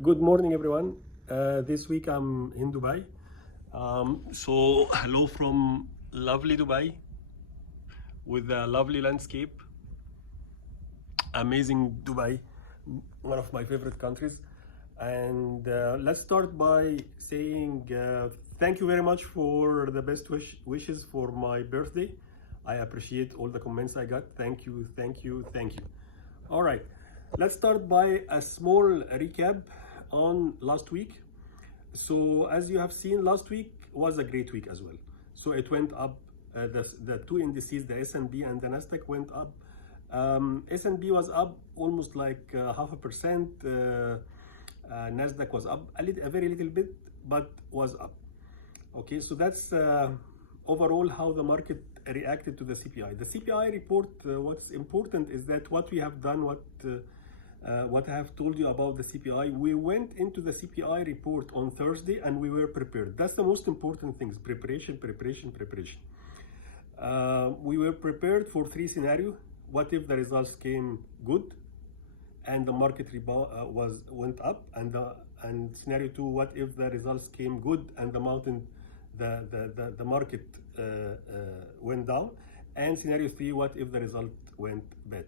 Good morning, everyone. This week I'm in Dubai. So hello from lovely Dubai with a lovely landscape. Amazing Dubai, one of my favorite countries. And let's start by saying thank you very much for the best wishes for my birthday. I appreciate all the comments I got. Thank you, thank you, thank you. All right, let's start by a small recap on last week. So as you have seen, last week was a great week as well. So it went up, the two indices, the S&P and the Nasdaq went up. S&P was up almost like 0.5%. Nasdaq was up a very little bit, but was up. Okay, so that's overall how the market reacted to the CPI. The CPI report, what's important is that what we have done, what I have told you about the CPI, we went into the CPI report on Thursday and we were prepared. That's the most important things: preparation, preparation, preparation. We were prepared for three scenarios. What if the results came good and the market went up, and scenario two, what if the results came good and the market went down, and scenario three, what if the result went bad.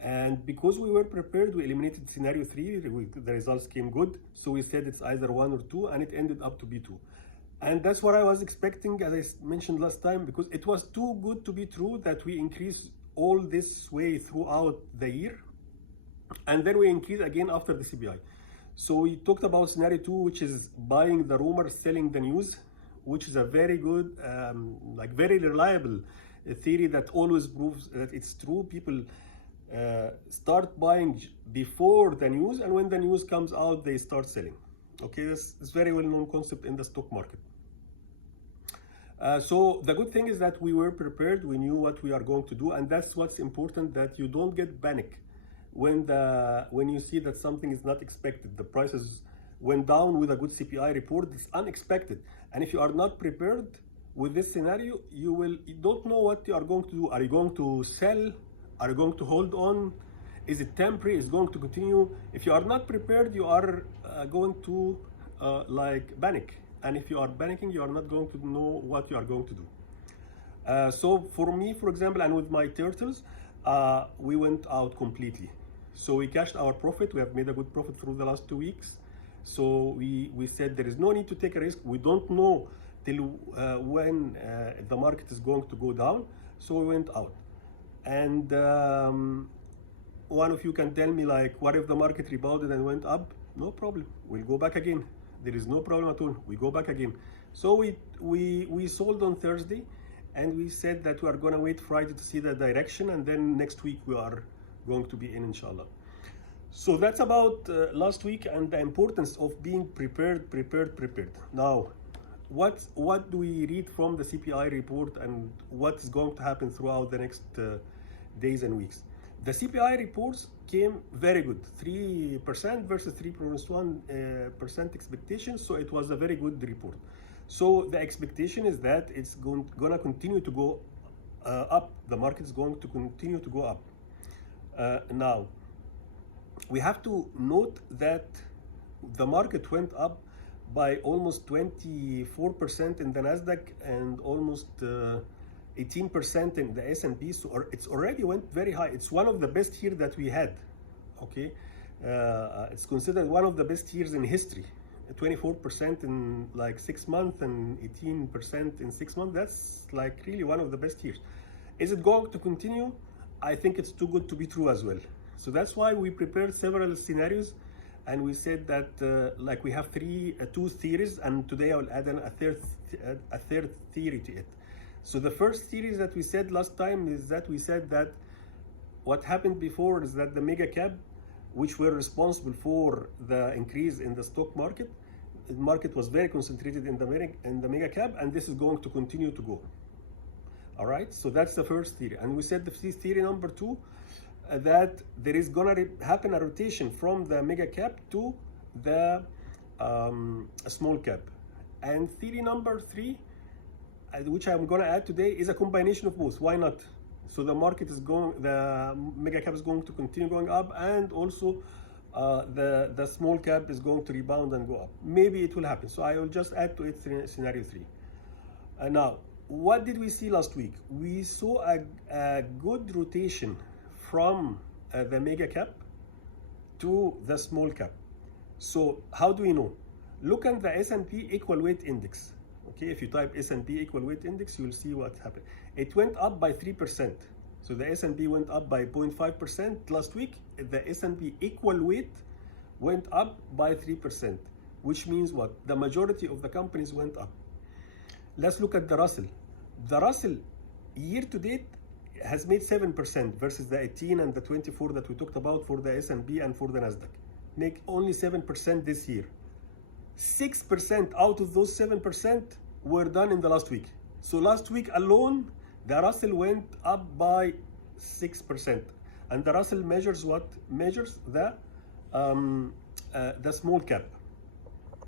And because we were prepared, we eliminated scenario three, the results came good, so we said it's either one or two, and it ended up to be two. And that's what I was expecting, as I mentioned last time, because it was too good to be true that we increased all this way throughout the year, and then we increase again after the CPI. So we talked about scenario two, which is buying the rumor, selling the news, which is a very good, very reliable theory that always proves that it's true. People start buying before the news, and when the news comes out, they start selling. Okay, this is very well-known concept in the stock market. So the good thing is that we were prepared, we knew what we are going to do, and that's what's important, that you don't get panic when you see that something is not expected. The prices went down with a good CPI report. It's unexpected, and if you are not prepared with this scenario, you don't know what you are going to do. Are you going to sell? Are you going to hold on? Is it temporary? Is it going to continue? If you are not prepared, you are going to panic. And if you are panicking, you are not going to know what you are going to do. So for me, for example, and with my turtles, we went out completely. So we cashed our profit. We have made a good profit through the last 2 weeks. So we said there is no need to take a risk. We don't know till when the market is going to go down. So we went out. And one of you can tell me, what if the market rebounded and went up? No problem. We'll go back again. There is no problem at all. We go back again. So we sold on Thursday, and we said that we are going to wait Friday to see the direction, and then next week we are going to be in, inshallah. So that's about last week and the importance of being prepared. Now, what do we read from the CPI report, and what's going to happen throughout the next days and weeks? The CPI reports came very good, 3% versus 3.1% expectation. So it was a very good report. So the expectation is that it's gonna continue to go up. The market is going to continue to go up. Now, we have to note that the market went up by almost 24% in the Nasdaq and almost 18% in the S&P. So it's already went very high. It's one of the best years that we had. Okay, it's considered one of the best years in history. 24% in 6 months and 18% in 6 months. That's really one of the best years. Is it going to continue? I think it's too good to be true as well. So that's why we prepared several scenarios, and we said that we have two theories, and today I will add a third theory to it. So the first theory that we said last time is that we said that what happened before is that the mega cap, which were responsible for the increase in the stock market, the market was very concentrated in the mega cap, and this is going to continue to go. All right, so that's the first theory. And we said the theory number two, that there is gonna happen a rotation from the mega cap to the small cap. And theory number three, which I'm gonna add today, is a combination of both. Why not? So the market is the mega cap is going to continue going up, and also the small cap is going to rebound and go up. Maybe it will happen. So I will just add to it scenario 3. Now, what did we see last week? We saw a good rotation from the mega cap to the small cap. So how do we know? Look at the S&P equal weight index. Okay, if you type S&P equal weight index, you'll see what happened. It went up by 3%. So the S&P went up by 0.5% last week. The S&P equal weight went up by 3%, which means what? The majority of the companies went up. Let's look at the Russell. The Russell year to date has made 7% versus the 18 and the 24 that we talked about for the S&P and for the Nasdaq. Make only 7% this year. 6% out of those 7% were done in the last week. So last week alone, the Russell went up by 6%. And the Russell measures what? Measures the small cap.